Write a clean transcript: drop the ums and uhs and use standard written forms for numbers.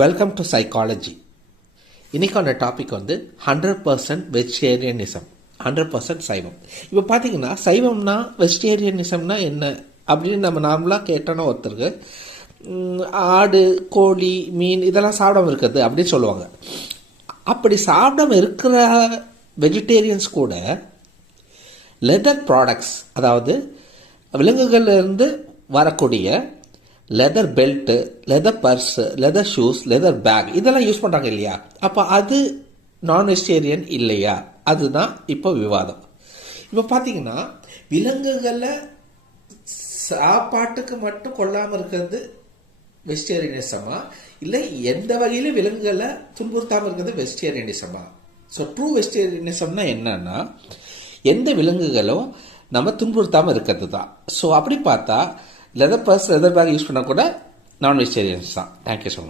Welcome to psychology. இன்றைக்கான topic 100% vegetarianism, 100% சைவம். இப்போ பார்த்தீங்கன்னா சைவம்னா வெஜிடேரியனிசம்னா என்ன அப்படின்னு நம்ம நார்மலாக கேட்டோன்னா ஒருத்தருக்கு ஆடு, கோழி, மீன் இதெல்லாம் சாப்பிடாம இருக்கிறது அப்படின்னு சொல்லுவாங்க. அப்படி சாப்பிடாம இருக்கிற வெஜிடேரியன்ஸ் கூட லெதர் ப்ராடக்ட்ஸ், அதாவது விலங்குகள்லேருந்து வரக்கூடிய leather belt, leather purse, leather shoes, leather bag இதெல்லாம் யூஸ் பண்ணுறாங்க இல்லையா? அப்போ அது நான் வெஜிடேரியன் இல்லையா? அதுதான் இப்போ விவாதம். இப்போ பார்த்தீங்கன்னா விலங்குகளை சாப்பாட்டுக்கு மட்டும் கொள்ளாமல் இருக்கிறது வெஜிடேரியனிசமா, இல்லை எந்த வகையிலும் விலங்குகளை துன்புறுத்தாமல் இருக்கிறது வெஜிடேரியனிசமா? ஸோ ட்ரூ வெஜிடேரியனிசம்னா என்னன்னா, எந்த விலங்குகளும் நம்ம துன்புறுத்தாமல் இருக்கிறது தான். ஸோ அப்படி பார்த்தா leather purse, leather bag use பண்ணால் கூட நான் வெஜிடேரியன்ஸ் தான். Thank you so much.